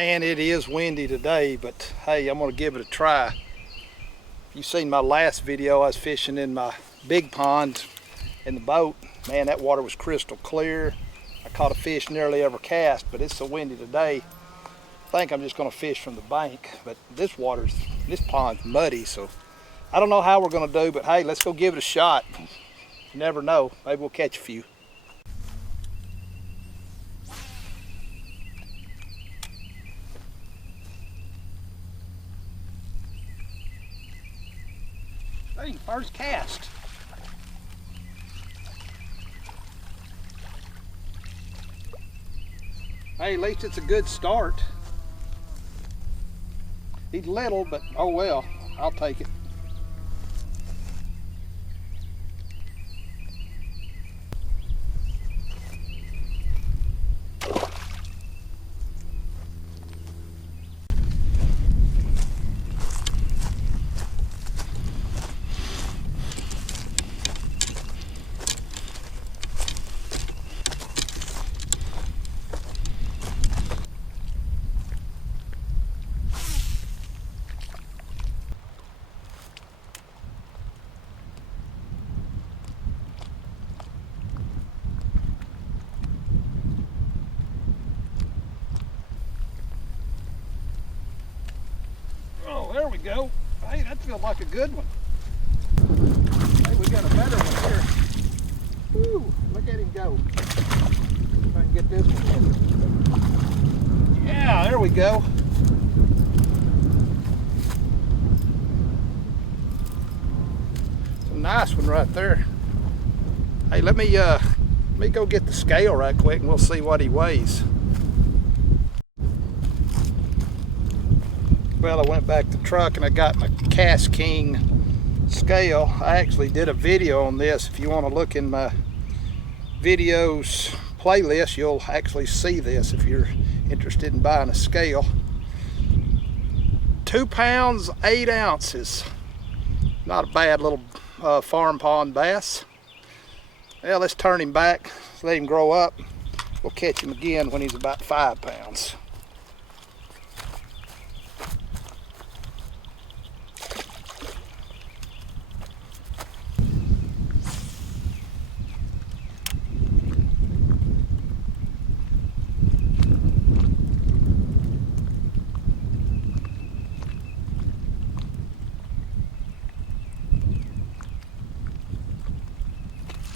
Man, it is windy today, but hey, I'm gonna give it a try. You've seen my last video, I was fishing in my big pond in the boat. Man, that water was crystal clear. I caught a fish nearly every cast, but it's so windy today. I think I'm just gonna fish from the bank, but this pond's muddy, so I don't know how we're gonna do, but hey, let's go give it a shot. You never know, maybe we'll catch a few. Hey, first cast. Hey, at least it's a good start. He's little, but oh well, I'll take it. There we go. Hey, that feels like a good one. Hey, we got a better one here. Woo, look at him go. If I can get this one. Yeah, there we go. It's a nice one right there. Hey, let me go get the scale right quick and we'll see what he weighs. Well, I went back to the truck and I got my KastKing scale. I actually did a video on this. If you want to look in my videos playlist, you'll actually see this if you're interested in buying a scale. 2 pounds, 8 ounces. Not a bad little farm pond bass. Well, let's turn him back, let him grow up. We'll catch him again when he's about 5 pounds.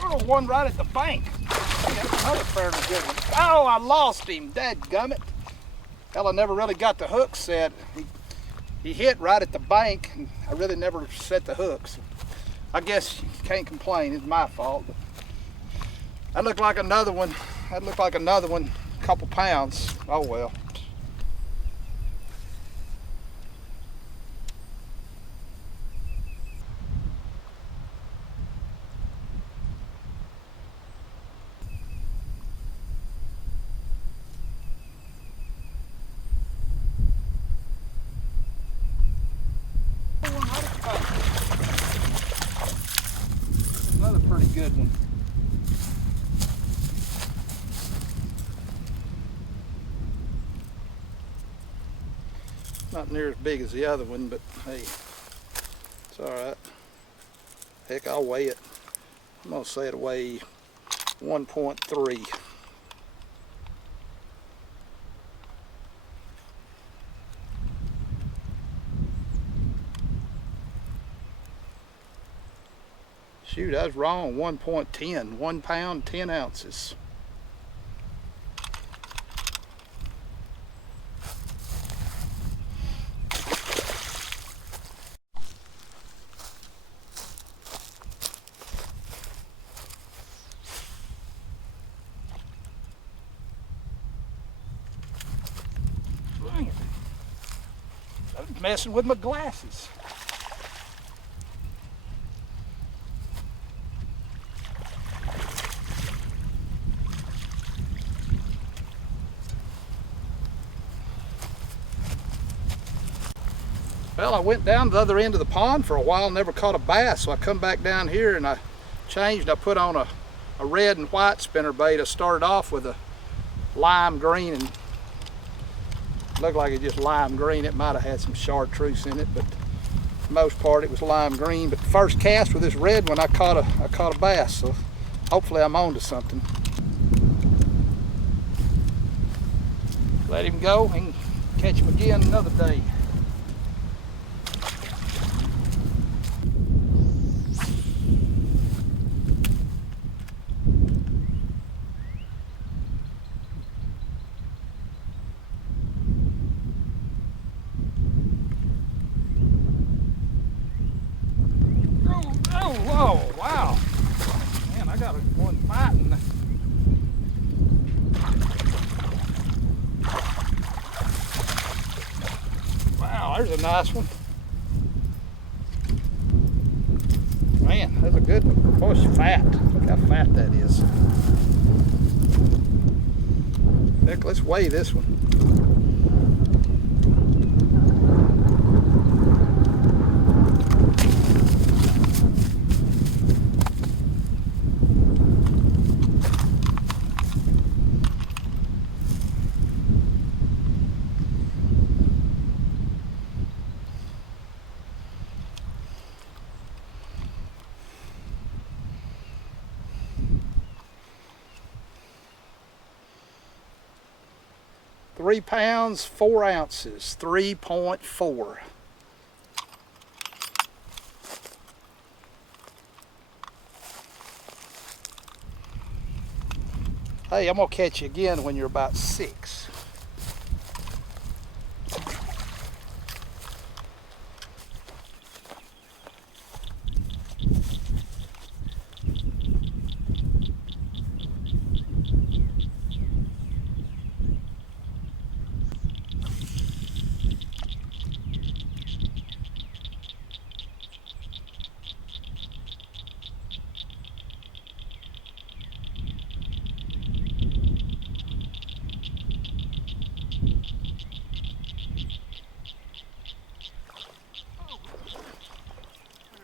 Oh, one right at the bank. Hey, that's another fairly good one. Oh, I lost him. Dadgummit. Hell, I never really got the hook set. He hit right at the bank, and I really never set the hooks. I guess you can't complain. It's my fault. But that looked like another one. That looked like another one. A couple pounds. Oh well. Another pretty good one. Not near as big as the other one, but hey, it's all right. Heck, I'll weigh it. I'm gonna say it'll weigh 1.3. Shoot, I was wrong. 1.10. 1 pound, 10 ounces. Dang it. I was messing with my glasses. Well, I went down to the other end of the pond for a while, never caught a bass, so I come back down here and I changed. I put on a red and white spinnerbait. I started off with a lime green and looked like it just lime green. It might have had some chartreuse in it, but for the most part it was lime green. But the first cast with this red one, I caught a bass, so hopefully I'm on to something. Let him go and catch him again another day. Oh, wow. Man, I got one fighting. Wow, there's a nice one. Man, that's a good one. Oh, it's fat. Look how fat that is. Heck, let's weigh this one. £3, 4 ounces, 3.4. Hey, I'm gonna catch you again when you're about 6.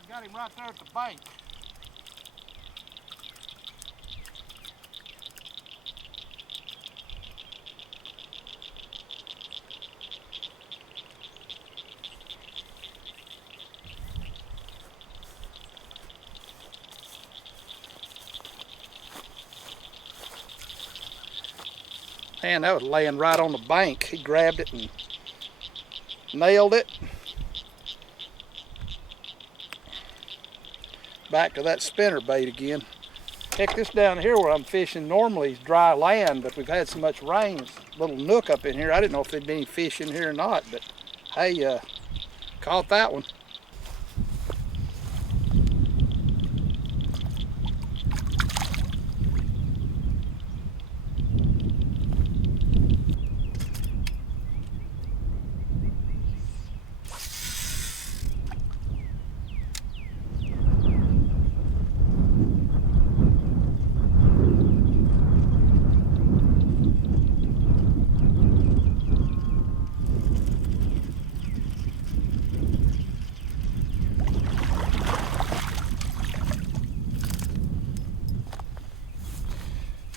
Got him right there at the bank. Man, that was laying right on the bank. He grabbed it and nailed it. Back to that spinner bait again. Heck, this down here where I'm fishing normally is dry land, but we've had so much rain, there's a little nook up in here. I didn't know if there'd be any fish in here or not, but hey, caught that one.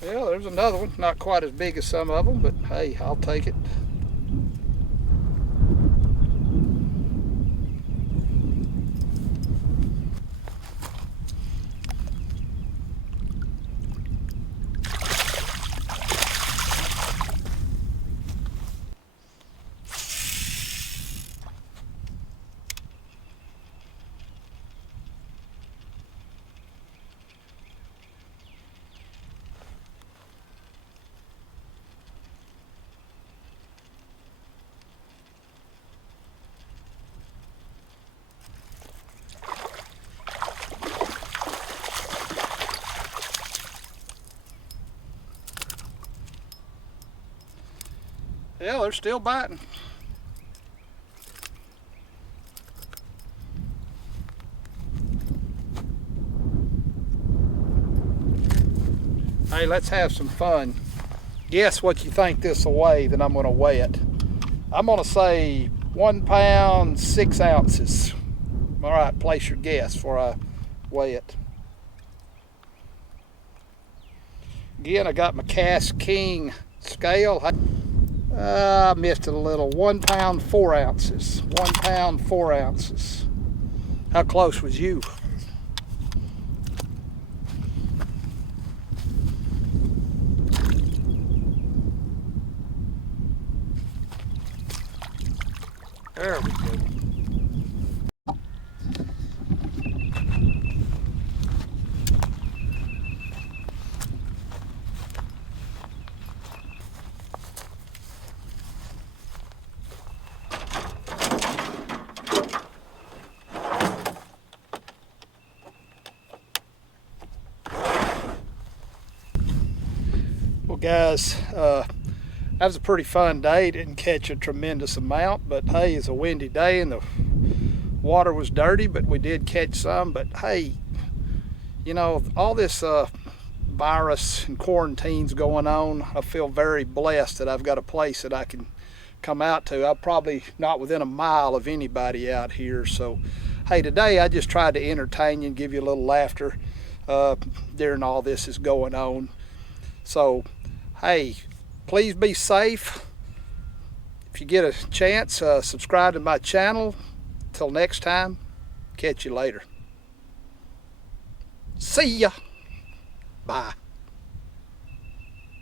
Well, there's another one, not quite as big as some of them, but hey, I'll take it. Yeah, they're still biting. Hey, let's have some fun. Guess what you think this will weigh, then I'm going to weigh it. I'm going to say 1 pound, 6 ounces. All right, place your guess before I weigh it. Again, I got my Cast King scale. I missed it a little. 1 pound 4 ounces. 1 pound 4 ounces. How close was you? There we go. Well, guys, that was a pretty fun day. Didn't catch a tremendous amount, but hey, it's a windy day and the water was dirty, but we did catch some. But hey, you know, all this virus and quarantines going on, I feel very blessed that I've got a place that I can come out to. I'm probably not within a mile of anybody out here. So hey, today I just tried to entertain you and give you a little laughter during all this is going on. So hey, please be safe. If you get a chance, subscribe to my channel. Till next time, catch you later. See ya. Bye.